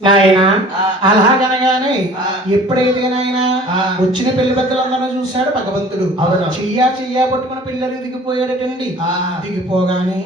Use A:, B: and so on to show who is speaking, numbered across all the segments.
A: నాయన
B: ఆ.
A: అలాగనగానే. ఎప్పుడైతే నాయన
B: ఆ.
A: వచ్చిన పెళ్ళి పెద్దలందరూ చూశాడు భగవంతుడు. చెయ్యా చెయ్యా పట్టుకున్న పిల్లలు దిగిపోయాడటండి. దిగిపోగానే.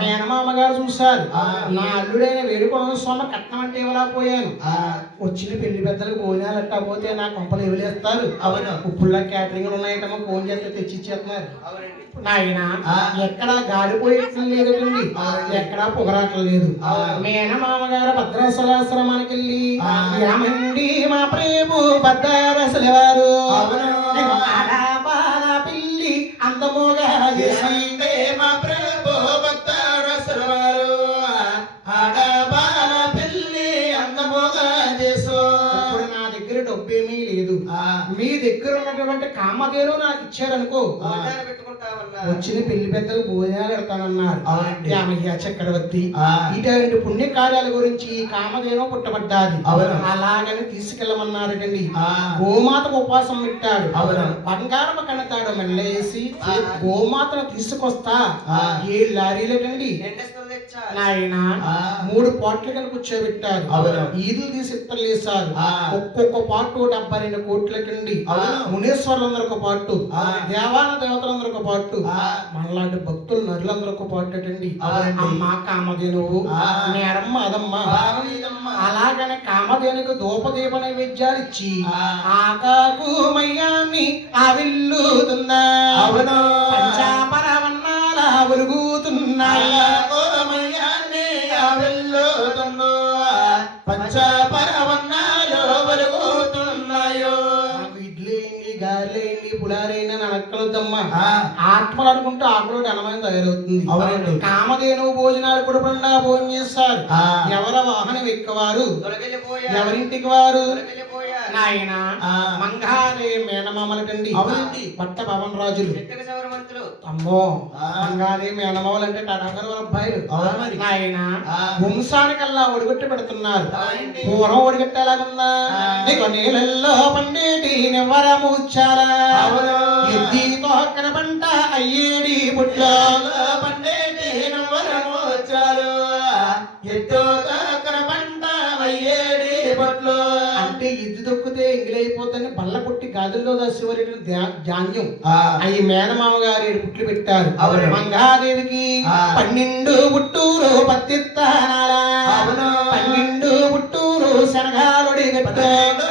A: మేనమామ గారు చూశారు
B: ఆ.
A: నా అల్లుడైన వేడుకొండ స్వామి కట్నం అంటే ఇవ్వలా పోయాను
B: ఆ,
A: వచ్చిన పెళ్ళి పెద్దలకు భోజనాలు ఎట్టా పోతే నా కొంపలు ఎవలేస్తారు
B: అవును.
A: ఉప్పుల్లో క్యాటరింగ్ ఉన్నాయటమో ఫోన్ చేస్తే తెచ్చి ఇచ్చేస్తున్నారు
B: అవునండి
A: నాయన. ఎక్కడా గాడిపోయేట్లు లేదండి. ఎక్కడా పొగరాటం లేదు
B: అవును.
A: మేన మామగారు
B: ఆ.
A: ఏమండి మా ప్రేము భద్రాసలి వారు పిల్లి అందముగా చేసి
B: మా ప్రభు భక్తరసవారు ఆడబాల పిల్లి అందముగా చేసు
A: ఇప్పుడు నా దగ్గర డబ్బేమీ లేదు. మీ దగ్గర ఉన్నటువంటి కామధేను నాకు ఇచ్చారనుకో
B: పెట్టుకుంటామన్నా
A: వచ్చిన పెళ్ళి పెద్దలు భోజనాలు పెడతానన్నారు చక్రవర్తి
B: ఆ.
A: ఇటువంటి పుణ్య కార్యాల గురించి కామధేను పుట్టబడ్డాది
B: అవును.
A: అలాగని తీసుకెళ్ళమన్నారటండి
B: ఆ.
A: గోమాతకు ఉపవాసం పెట్టాడు
B: అవును.
A: బంగారం కణతాడు మెల్లేసి
B: ఆ.
A: గోమాతను తీసుకొస్తా
B: ఆ.
A: ఏ
B: తెచ్చా
A: నాయన. మూడు పాటలు కనుక కూర్చోబెట్టారు. ఈదులు తీసి ఇత్తలేసారు
B: ఆ.
A: ఒక్కొక్క పాటు డెబ్బై రెండు కోట్లకండి. మునీశ్వరులందరూ ఒక పాటు
B: ఆ.
A: దేవాన దేవతలందరూ ఒక పాటు
B: ఆ.
A: మనలాంటి భక్తులు నరులందరూ ఒక పాటు అండి. అమ్మ కామధేనువు
B: ఆ.
A: నేరమ్మ అదమ్మ. అలాగనే కామధేనుకు ధూపదీప నైవేద్యాలు ఇచ్చి
B: ఆ.
A: ఆకాకు మయ్యాన్ని ఆవిల్లుతున్నా. పంచాపరవన్నాల ఒరుగుతున్నాయి ఆత్మలు అనుకుంటూ ఆకులు ఘనమైన తయారవుతుంది
B: అవునండి.
A: కామధేను భోజనాలు కుడుపుండా భోజనం చేస్తారు. ఎవర వాహనం ఎక్కవారు. ఎవరింటికి వారు. నాయన
B: ఆ.
A: మంగారే మేనమామలటండి
B: అవునండి.
A: పట్ట పవన్ రాజులు. అమ్మో
B: ఆ.
A: మంగారే మేనమామలు అంటే వాళ్ళ అబ్బాయిలు. నాయన. వంశానికల్లా ఒడిగొట్టి పెడుతున్నారు. పూర్వం ఒడిగట్టేలాగుందా. నీకు నీళ్ళల్లో పండేటి నివ్వరము చాలా
B: అవును.
A: ఎద్దితో అక్కన పంట అయ్యేడి పుట్ల
B: లో
A: గాజుల్లో దాసేవారి ధాన్యం. అవి మేనమామ గారు ఏడు పుట్లు పెట్టారు. మంగాదేవికి. పన్నెండు పుట్టూరు పత్తిత్తానాలా. పన్నెండు పుట్టూరు శనగాలుడి
B: పన్నెండు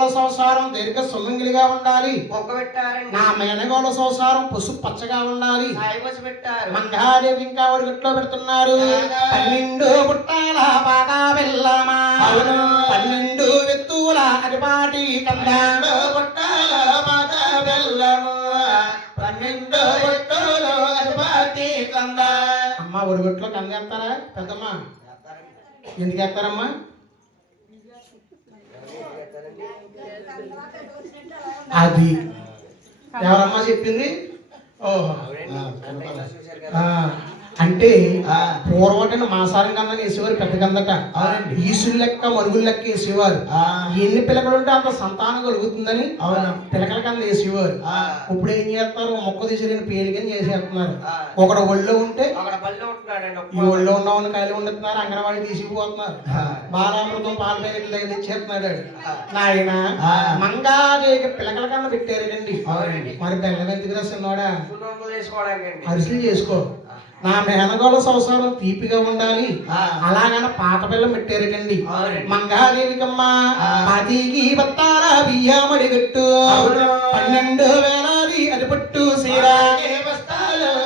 A: మేనగోళ సంసారం దీర్ఘ సుమంగిలిగా ఉండాలి
B: పెట్టారండి.
A: నా మేనగోళ సంసారం పసుపు పచ్చగా ఉండాలి
B: పెట్టారు.
A: మంగాదేవి ఇంకా ఒడిగట్లో పెడుతున్నారు
B: అలాగా.
A: పన్నెండు పుట్టాల పాత వెళ్ళమా
B: అవును.
A: పన్నెండు వెత్తుల అడిపాటి కంద
B: పన్నెండు బట్టల పాత బెల్లము. పన్నెండు కంద.
A: అమ్మ ఒడిగట్లో కంద వేస్తారా పెద్దమ్మ ఎందుకు వేస్తారమ్మా అది ఎవరమ్మా చెప్పింది ఓహో అంటే
B: ఆ.
A: పూర్వటన మాసారం కన్నా వేసేవారు పెద్ద కందట. ఈసులు లెక్క మరుగులు లెక్క వేసేవారు
B: ఆ.
A: ఎన్ని పిల్లకలు ఉంటే అంత సంతానం కలుగుతుందని
B: అవును.
A: పిలకల కన్నా వేసేవారు
B: ఆ.
A: ఇప్పుడు ఏం చేస్తారు మొక్క తీసిన పేలికని చేసేస్తున్నారు. ఒకడు ఒళ్ళో ఉంటే ఈ ఒళ్ళో ఉన్నవన్న కాయలు వండుతున్నారు అంగన్వాడి తీసుకుపోతున్నారు. బాలామృతం పాల ప్యాకెట్లు.
B: ఆ.
A: నాయన
B: ఆ.
A: మంగాదేవి పిలకల కన్నా పెట్టారండి
B: అవునండి.
A: మరి బెల్లం ఎందుకు రాసినోడా
B: సున్నుండలు చేసుకోవడానికి
A: అరిసెలు చేసుకో నా మేనగోళ సంసారం తీపిగా ఉండాలి. అలాగన పాత బెల్లం పెట్టారటండి. మంగాదేవికమ్మ. పదికి బత్తాల బియ్యమడి గట్టు. పన్నెండు వేలాది అది పట్టు సీరా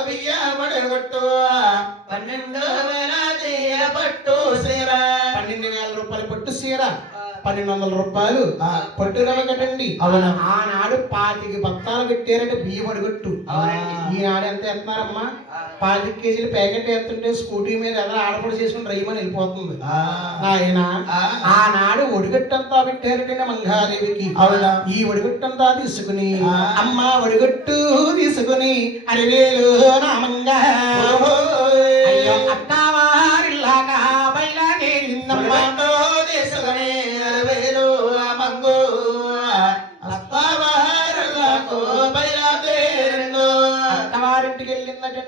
B: బియ్యమడి కొట్టు. పన్నెండు వేల తీయ పట్టు సీర.
A: పన్నెండు వందల రూపాయలు
B: ఆ.
A: పట్టు రవ్వకటండి
B: అవును.
A: ఆనాడు పాతికి బత్తాలు పెట్టారంటే బియ్యం అడుగట్టు. ఈనాడు ఎంత ఎత్తున్నారమ్మా. పాతిక కేజీలు ప్యాకెట్ ఎత్తుంటే స్కూటీ మీద ఎలా ఆడపడి చేసుకుని రైమని వెళ్ళిపోతుంది
B: ఆ.
A: ఆయన. ఆనాడు ఒడిగట్టంతా పెట్టారటండి మంగాదేవికి
B: అవునా?
A: ఈ ఒడిగట్టంతా తీసుకుని. అమ్మ ఒడిగట్టు తీసుకుని అరివేలు మంగాదేవి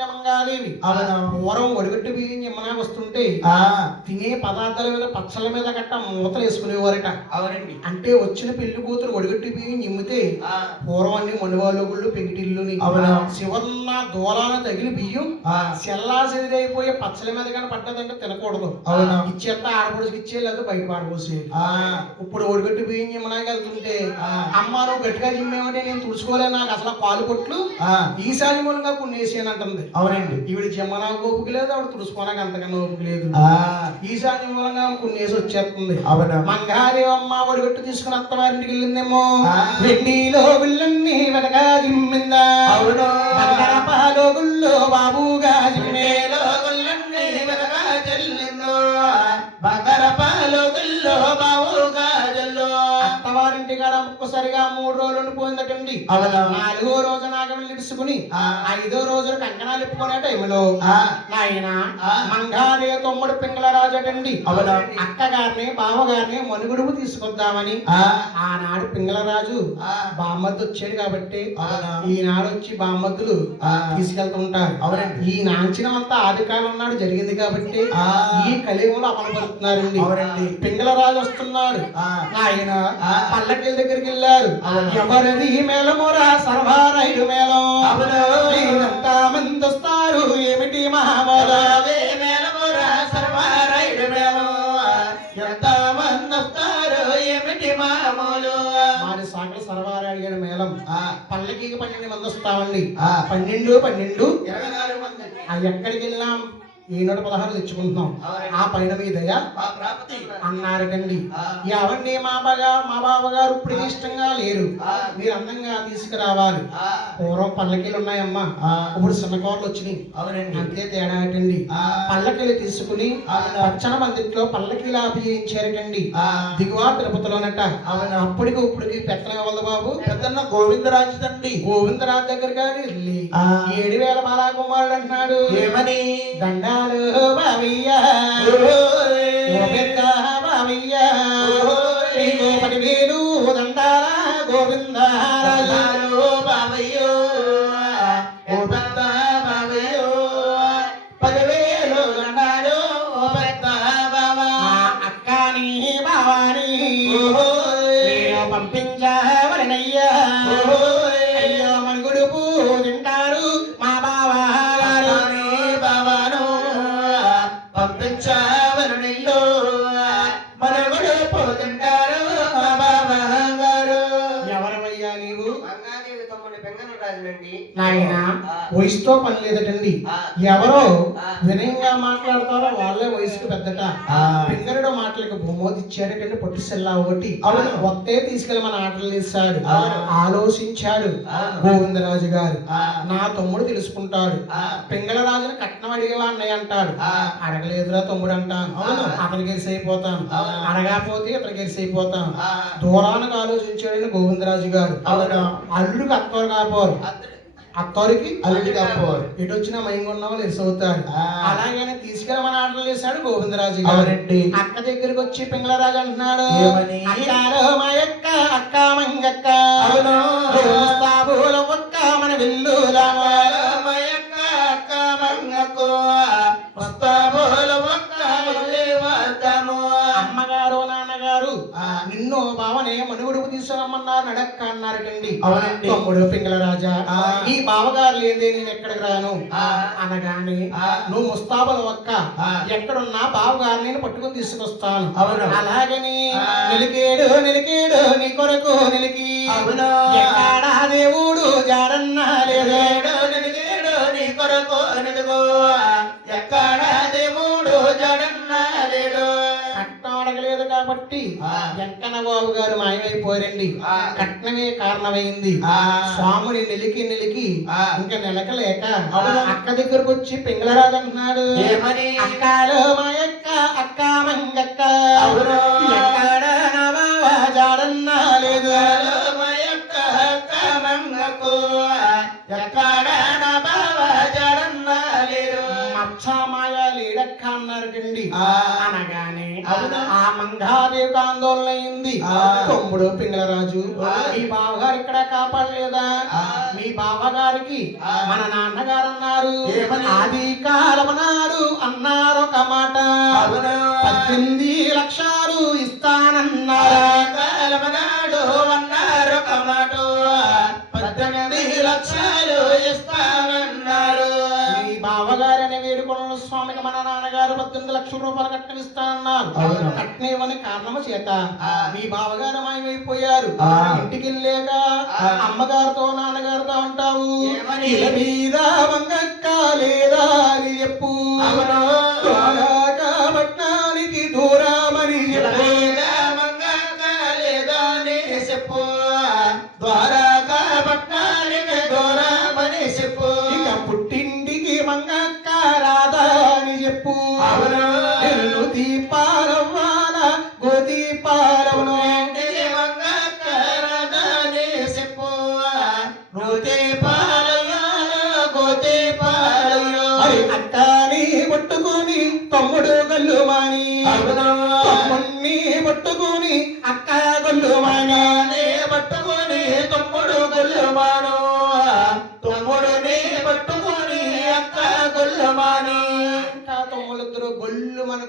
B: అవును.
A: పూర్వం ఒడిగట్టు బియ్యం యమునా వస్తుంటే
B: ఆ,
A: తినే పదార్థాల మీద పచ్చళ్ళ మీద గట్ట మూతలు వేసుకునేవారట.
B: అవునండి.
A: అంటే వచ్చిన పెళ్ళి కూతురు ఒడిగట్టు బియ్యం నిమ్మితే
B: ఆ,
A: పూర్వం అన్ని మనువాలోగుళ్ళు పెంకిటిల్లుని. శివన్న దూలాన తగిలి బియ్యం
B: ఆ,
A: సెల్లా సెదిరైపోయే పచ్చల మీద కానీ పడ్డదంటే తినకూడదు.
B: అవును.
A: ఇచ్చేంత ఆడపడుచుకి ఇచ్చే లేదా బయట
B: ఆ,
A: ఇప్పుడు ఒడిగట్టు బియ్యం యమునాకి వెళ్తుంటే
B: ఆ.
A: అమ్మ నువ్వు గట్టిగా జిమ్మేమంటే నేను తుడుచుకోలే నాకు అసలు కాలు కొట్లు
B: ఆ,
A: ఈసారి మూలంగా కొన్ని వేసేయను అంటుంది
B: అవునండి.
A: ఈవిడ జమ్మనా ఓపిక లేదు ఆవిడ తుడుచుకోనక అంతకన్నా ఓపిక లేదు.
B: ఆ,
A: ఈశాన్య మూలంగా కొన్ని వేసి వచ్చేస్తుంది.
B: అవును?
A: మంగారి అమ్మ ఒడిగట్టు తీసుకుని అత్తవారింటికి వెళ్ళిందేమో. వెండిలో గుళ్ళన్ని వెనక జిమ్మిందా.
B: అవును.
A: గుళ్ళు బాబుగా జిమ్మే
B: మేలో గుల్లన్నీ వెనక చెల్లిందో, బంగారపాలు గుల్లో జల్లో.
A: అత్తవారింటి కాడ ఒక్కసారిగా మూడు రోజులు ఉండిపోయిందటండి.
B: అవును.
A: నాలుగో రోజు
B: ఆ.
A: ఐదో రోజు కంకణాలు ఇప్పుకునే టైంలో. నాయన. మంగారే తమ్ముడు పింగళ రాజటండి. అక్కగారిని బావగారిని మనుగుడుపు తీసుకొద్దామని
B: ఆ,
A: ఆనాడు పింగళరాజు
B: ఆ,
A: బామ్మద్దు వచ్చాడు కాబట్టి. ఈనాడు వచ్చి బామ్మద్దులు. తీసుకెళ్తుంటారు. ఈ నాంచినమంతా ఆది కాలం నాడు జరిగింది కాబట్టి
B: ఆ.
A: ఈ కలియుగంలో అమలు పడుతున్నారండి
B: అవునండి.
A: పింగళరాజు వస్తున్నాడు. ఆయన
B: ఆ.
A: పల్లకిల దగ్గరికి వెళ్ళారు. ఎవరిది మేళమురా సర్వారైడు మేళం వస్తారు ఏమిటి
B: మామూలు?
A: సర్వారాయుడు మేళం.
B: ఆ,
A: పల్లకి పన్నెండు మంది వస్తామండి. పన్నెండు పన్నెండు.
B: ఇరవై నాలుగు మంది.
A: ఎక్కడికి వెళ్ళినాం ఈ నూట పదహారు తెచ్చుకుంటున్నాం. ఆ పైన మీద
B: మా ప్రాప్తి
A: అన్నారటండి. ఎవరిని మా బాగా మా బావగారు ఇప్పుడు ఇష్టంగా లేరు. మీరు అందంగా తీసుకురావాలి పూర్వం పల్లకీలు ఉన్నాయమ్మా. ఇప్పుడు చిన్న కోర్లు వచ్చినాయి అంతే తేడా అటండి
B: ఆ.
A: పల్లకీలు తీసుకుని. పచ్చన మందిట్లో పల్లకీలు అభియించారటండి
B: ఆ.
A: దిగువ తిరుపతిలోనట. అప్పటికి ఇప్పటికి పెత్తనం వల్ల బాబు
B: పెద్దన్న గోవిందరాజు తండ్రి
A: గోవిందరాజు దగ్గర
B: ఆ.
A: ఏడు వేల బాలాకుమారుడు అంటున్నాడు
B: ఏమని
A: దండాలు బావయ్య పని లేదటండి ఎవరో వినయంగా మాట్లాడతారో వాళ్ళే వయసుకు పెద్దట. పింగరుడు మాటలకు బహుమతి ఇచ్చాడటండి పొట్టి సెల్లా ఒకటి
B: అవును.
A: ఒత్తే తీసుకెళ్ళి మన ఆటలు తీస్తాడు. ఆలోచించాడు. గోవిందరాజు గారు. నా తమ్ముడు తెలుసుకుంటాడు
B: ఆ.
A: పింగళరాజుని కట్నం అడిగేవా అన్నయ్య అంటాడు. అడగలేదురా తమ్ముడు అంటాను
B: అవును.
A: అతనికి గెలిసి అయిపోతాను. అడగకపోతే ఇతనికి గెలిసి అయిపోతాను. దూరానికి ఆలోచించాడని గోవిందరాజు గారు
B: అవును.
A: అల్లుడికి అత్తవారు కాపోరు అత్తవారికి
B: అల్లుడి కాపోరు.
A: ఎటు వచ్చినా ఎస్ అవుతారు
B: ఆ.
A: అలాగనే తీసుకెళ్ళి మన ఆటలు వేశాడు గోవిందరాజు గారు. అక్క దగ్గరికి వచ్చి పింగళరాజు అంటున్నాడు. మా యొక్క అక్క మంగక్క. మన విల్లు రామా నిన్ను బావనే మనుగుడుకు తీసుకురమ్మన్నారు నడక్క అన్నారటండి
B: అవునండి.
A: తమ్ముడు పింగళ రాజా. ఈ బావగారు లేదే నేను ఎక్కడికి రాను. అనగానే
B: ఆ.
A: నువ్వు ముస్తాబుల ఒక్క. ఎక్కడున్నా బావగారు నేను పట్టుకుని తీసుకొస్తాను
B: అవును.
A: అలాగని. నిలికేడు నిలికేడు నీ కొరకు నిలికి
B: అవును.
A: దేవుడు జాడన్నా లేదే
B: లేడు నిలిగేడు నీ కొరకు నిలుగు. ఎక్కడ
A: కాబట్టి
B: ఆ.
A: వెంకన్న బాబు గారు మాయమైపోయారండి
B: ఆ.
A: కట్నమే కారణమైంది
B: ఆ.
A: స్వాముని నిలికి నిలికి
B: ఆ.
A: ఇంకా నెలకలేక. అక్క దగ్గరకు వచ్చి పింగళరాజు అంటున్నాడు? అక్కలో మా యొక్క అక్క తమ్ముడు పింగళరాజు. మీ బావగారు ఇక్కడ కాపాడలేదా. మీ బావగారికి. మన నాన్నగారు అన్నారు? ఆది కాలమనాడు అన్నారు ఒక మాట. పద్దెనిమిది లక్షలు ఇస్తానన్నారు
B: కాలమనాడు అన్నారు ఒక మాట లక్షల
A: రూపాయలు కట్నం ఇస్తానన్నారు. కట్నం కారణము చేత. మీ బావగారు మాయమైపోయారు. ఇంటికి వెళ్ళాక. అమ్మగారితో నాన్నగారితో అంటావు లేదా అని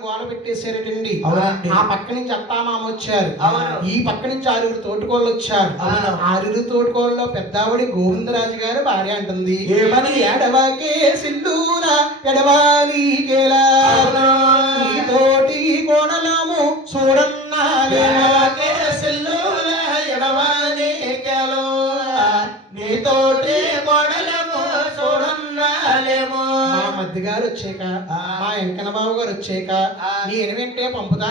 A: పెట్టేశారటండి
B: అవునండి.
A: ఆ పక్క నుంచి అత్తామామ వచ్చారు. ఈ పక్క నుంచి ఆరుగురు తోటికోళ్ళు వచ్చారు. ఆరుగురు తోటికోళ్ళలో పెద్దావిడి గోవిందరాజు గారు భార్య అంటుంది
B: ఏమని?
A: ఎడవకే సిల్లూర ఎడవాలికేలా
B: అవును.
A: పంపుతాను